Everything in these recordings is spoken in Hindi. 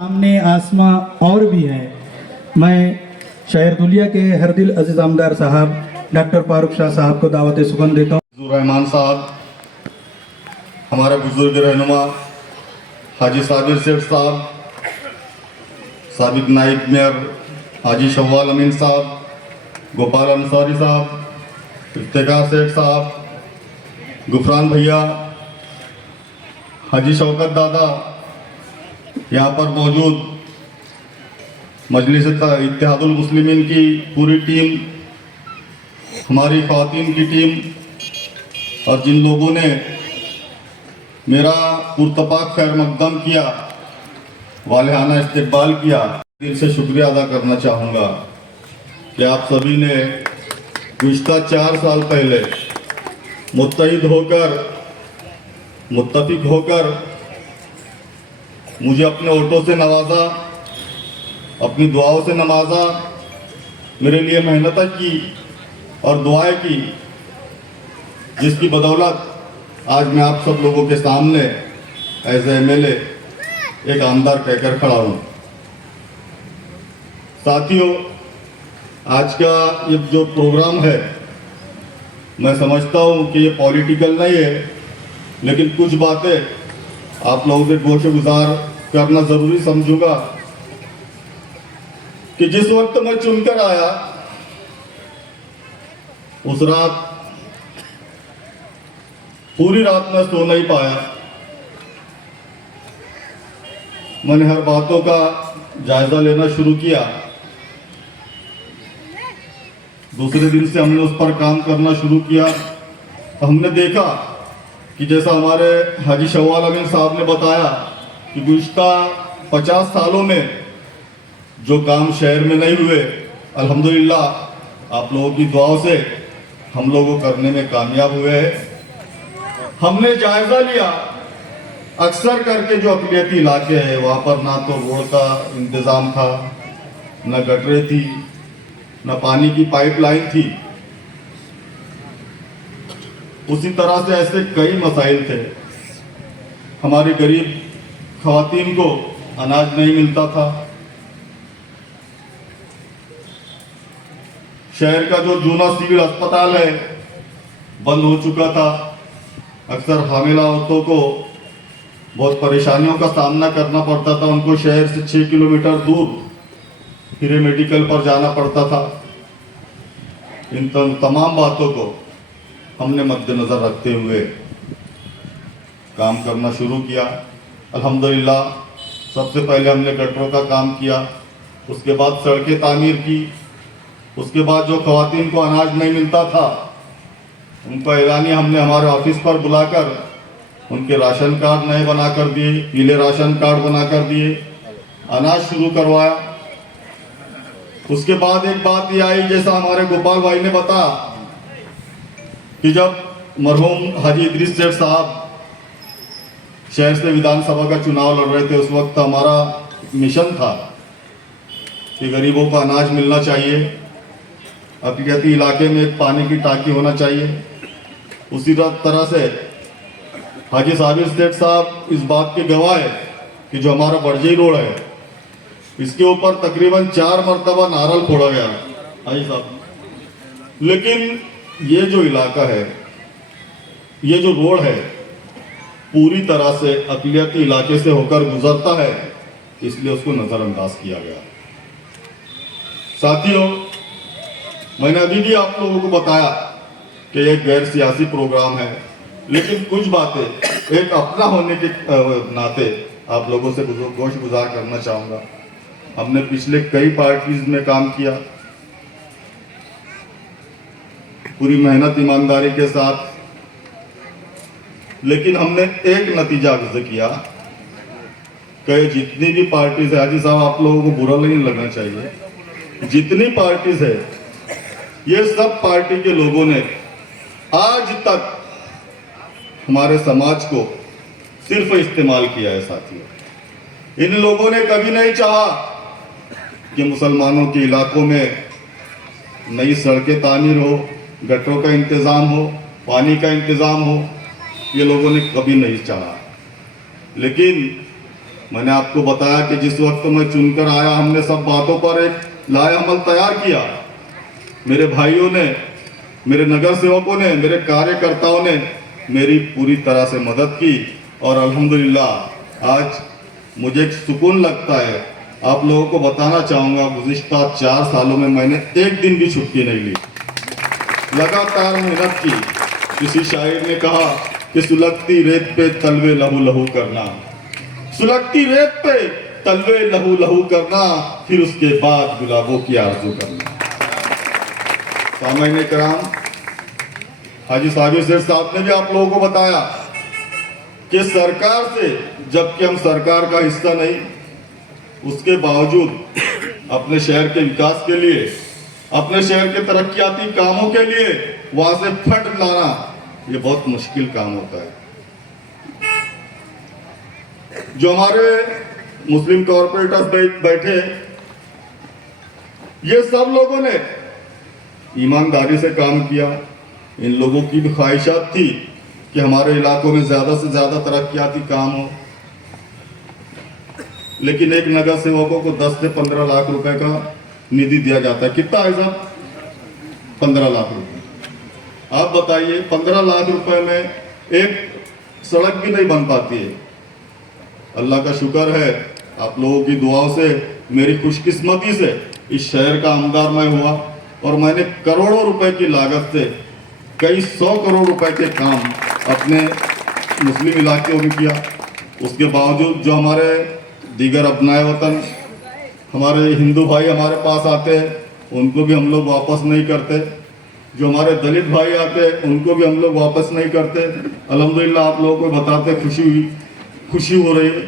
सामने आसमां और भी है। मैं शहर दुलिया के हर दिल अजीज आमदार साहब डॉक्टर फारूक शाह साहब को दावत सुगंध देता हूँ। रहमान साहब, हमारे बुजुर्ग रहनुमा हाजी साबिर सेठ साहब, साबिक नाइब मेयर हाजी शव्वाल अमीन साहब, गोपाल अंसारी साहब, इफ्तिकार सेठ साहब, गुफरान भैया, हाजी शौकत दादा, यहाँ पर मौजूद मजलिस इत्तेहादुल मुस्लिमीन की पूरी टीम, हमारी ख़वातीन की टीम और जिन लोगों ने मेरा पुरतपाक खैर मकदम किया, वालिहाना इस्तकबाल किया, दिल से शुक्रिया अदा करना चाहूँगा कि आप सभी ने गुज़िश्ता 4 साल पहले मुत्तहिद होकर, मुत्तफिक होकर मुझे अपने वोटों से नवाजा, अपनी दुआओं से नवाजा, मेरे लिए मेहनत की और दुआएं की, जिसकी बदौलत आज मैं आप सब लोगों के सामने एज एमएलए एक आमदार कहकर खड़ा हूँ। साथियों, आज का ये जो प्रोग्राम है, मैं समझता हूँ कि ये पॉलिटिकल नहीं है, लेकिन कुछ बातें आप लोगों से गोशगुजार करना ज़रूरी समझूंगा कि जिस वक्त मैं चुनकर आया उस रात पूरी रात मैं सो नहीं पाया। मैंने हर बातों का जायजा लेना शुरू किया। दूसरे दिन से हमने उस पर काम करना शुरू किया। हमने देखा कि जैसा हमारे हाजी शव्वाल अमीन साहब ने बताया कि गुज़िश्ता 50 सालों में जो काम शहर में नहीं हुए, अल्हम्दुलिल्लाह आप लोगों की दुआओं से हम लोगों करने में कामयाब हुए हैं। हमने जायजा लिया, अक्सर करके जो अक़लियती इलाके हैं वहाँ पर ना तो रोड का इंतज़ाम था, न गटरें थी, न पानी की पाइपलाइन थी। उसी तरह से ऐसे कई मसाइल थे। हमारी गरीब ख़वातीन को अनाज नहीं मिलता था। शहर का जो जूना सिविल अस्पताल है बंद हो चुका था। अक्सर हामिला औरतों को बहुत परेशानियों का सामना करना पड़ता था। उनको शहर से 6 किलोमीटर दूर हिरे मेडिकल पर जाना पड़ता था। इन तमाम बातों को हमने मद्देनज़र रखते हुए काम करना शुरू किया। अल्हम्दुलिल्लाह सबसे पहले हमने गटरों का काम किया, उसके बाद सड़कें तामीर की, उसके बाद जो ख़वातीन को अनाज नहीं मिलता था उनको एलानी हमने हमारे ऑफिस पर बुलाकर उनके राशन कार्ड नए बना कर दिए, पीले राशन कार्ड बना कर दिए, अनाज शुरू करवाया। उसके बाद एक बात ये आई, जैसा हमारे गोपाल भाई ने बताया कि जब मरहूम हाजी इदरीस सेठ साहब शहर से विधानसभा का चुनाव लड़ रहे थे, उस वक्त हमारा मिशन था कि गरीबों को अनाज मिलना चाहिए, अक़लियती इलाके में एक पानी की टांकी होना चाहिए। उसी तरह से हाजी साबिर सेठ साहब इस बात के गवाह है कि जो हमारा बड़जई रोड है, इसके ऊपर तकरीबन 4 मरतबा नारल फोड़ा गया हाजी साहब, लेकिन ये जो इलाका है, ये जो रोड है, पूरी तरह से अक़लियती इलाके से होकर गुजरता है, इसलिए उसको नज़रअंदाज किया गया। साथियों, मैंने अभी भी आप लोगों को बताया कि एक गैर सियासी प्रोग्राम है, लेकिन कुछ बातें एक अपना होने के नाते आप लोगों से गोशगुजार करना चाहूँगा। हमने पिछले कई पार्टीज में काम किया, पूरी मेहनत ईमानदारी के साथ, लेकिन हमने एक नतीजा अक्स किया कि जितनी भी पार्टीज है, हाजी साहब आप लोगों को बुरा नहीं लगना चाहिए, जितनी पार्टीज है ये सब पार्टी के लोगों ने आज तक हमारे समाज को सिर्फ इस्तेमाल किया है। साथियों, इन लोगों ने कभी नहीं चाहा कि मुसलमानों के इलाकों में नई सड़कें तामीर हो, गटरों का इंतज़ाम हो, पानी का इंतज़ाम हो। ये लोगों ने कभी नहीं चाहा, लेकिन मैंने आपको बताया कि जिस वक्त मैं चुनकर आया हमने सब बातों पर एक लाएअमल तैयार किया। मेरे भाइयों ने, मेरे नगर सेवकों ने, मेरे कार्यकर्ताओं ने मेरी पूरी तरह से मदद की और अल्हम्दुलिल्लाह आज मुझे एक सुकून लगता है। आप लोगों को बताना चाहूँगा, गुज़िश्ता 4 सालों में मैंने एक दिन भी छुट्टी नहीं ली, लगातार मेहनत की। किसी शायर ने कहा कि सुलगती रेत पे तलवे लहू लहू करना, सुलगती रेत पे तलवे लहू लहू करना, फिर उसके बाद गुलाबों की आरज़ू करना। सामईन कराम, हाजी साबिर शेख साहब ने भी आप लोगों को बताया कि सरकार से, जबकि हम सरकार का हिस्सा नहीं, उसके बावजूद अपने शहर के विकास के लिए, अपने शहर के तरक्याती कामों के लिए वहां से फंड लाना ये बहुत मुश्किल काम होता है। जो हमारे मुस्लिम कॉरपोरेटर्स बैठे, ये सब लोगों ने ईमानदारी से काम किया। इन लोगों की भी ख्वाहिशात थी कि हमारे इलाकों में ज़्यादा से ज़्यादा तरक्याती काम हो, लेकिन एक नगर सेवकों को 10 से 15 लाख रुपए का निधि दिया जाता है। कितना है साहब? 15 लाख रुपए। आप बताइए, 15 लाख रुपए में एक सड़क भी नहीं बन पाती है। अल्लाह का शुक्र है, आप लोगों की दुआओं से, मेरी खुशकिस्मती से इस शहर का आमदार मैं हुआ और मैंने करोड़ों रुपए की लागत से कई 100 करोड़ रुपए के काम अपने मुस्लिम इलाके में किया। उसके बावजूद जो हमारे दीगर अपनाए वतन, हमारे हिंदू भाई हमारे पास आते हैं, उनको भी हम लोग वापस नहीं करते। जो हमारे दलित भाई आते हैं, उनको भी हम लोग वापस नहीं करते। अल्हम्दुलिल्लाह आप लोगों को बताते खुशी हो रही है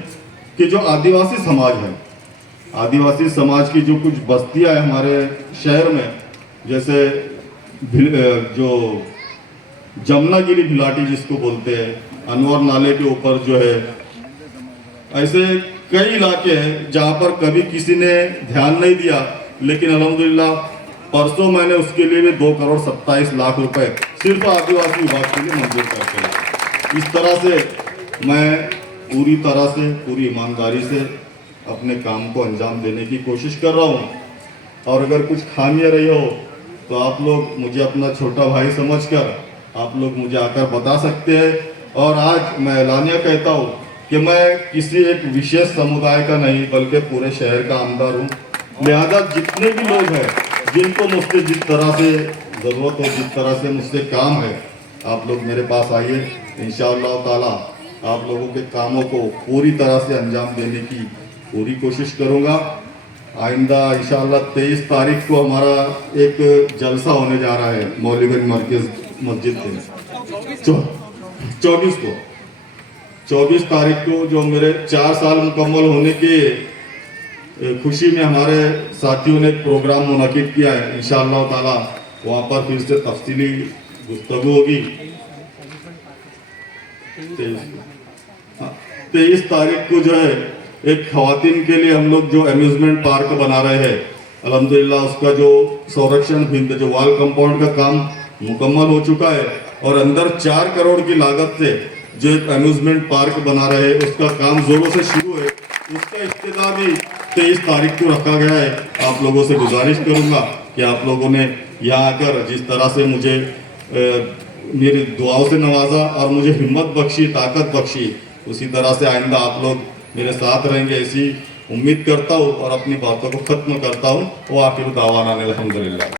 कि जो आदिवासी समाज है, आदिवासी समाज की जो कुछ बस्तियां हैं हमारे शहर में, जैसे जो जमुनागिरी भिलाटी जिसको बोलते हैं, अनवर नाले के ऊपर जो है, ऐसे कई इलाके हैं जहाँ पर कभी किसी ने ध्यान नहीं दिया, लेकिन अल्हम्दुलिल्लाह परसों मैंने उसके लिए भी 2 करोड़ 27 लाख रुपए सिर्फ आदिवासी विभाग के लिए मंजूर करते हैं। इस तरह से मैं पूरी तरह से, पूरी ईमानदारी से अपने काम को अंजाम देने की कोशिश कर रहा हूँ। और अगर कुछ खामियाँ रही हो तो आप लोग मुझे अपना छोटा भाई समझकर आप लोग मुझे आकर बता सकते हैं। और आज मैं ऐलानिया कहता हूँ कि मैं किसी एक विशेष समुदाय का नहीं, बल्कि पूरे शहर का आमदार हूँ। लिहाजा जितने भी लोग हैं, जिनको मुझसे जिस तरह से ज़रूरत हो, जिस तरह से मुझसे काम है, आप लोग मेरे पास आइए। इंशाअल्लाह ताला आप लोगों के कामों को पूरी तरह से अंजाम देने की पूरी कोशिश करूँगा। आइंदा इंशाअल्लाह 23 तारीख को हमारा एक जलसा होने जा रहा है मौलवीगंज मरकज़ मस्जिद में। 24 तारीख को जो मेरे 4 साल मुकम्मल होने की खुशी में हमारे साथियों ने एक प्रोग्राम मुनक़िद किया है। इंशाअल्लाह ताला वहाँ पर फिर से तफसीली गुफ्तगू होगी। 23 तारीख को जो है एक ख़वातीन के लिए हम लोग जो अम्यूज़मेंट पार्क बना रहे हैं, अल्हम्दुलिल्लाह उसका जो संरक्षण भिंत, जो वॉल कंपाउंड का काम मुकम्मल हो चुका है और अंदर 4 करोड़ की लागत से जो एक अम्यूज़मेंट पार्क बना रहे हैं, उसका काम जोरों से शुरू है। उसका इफ्तिताह भी 23 तारीख को रखा गया है। आप लोगों से गुजारिश करूंगा कि आप लोगों ने यहाँ आकर जिस तरह से मुझे मेरी दुआओं से नवाजा और मुझे हिम्मत बख्शी, ताकत बख्शी, उसी तरह से आइंदा आप लोग मेरे साथ रहेंगे, ऐसी उम्मीद करता हूँ और अपनी बातों को ख़त्म करता हूँ। वो आखिर दावाना अल्हम्दुलिल्लाह।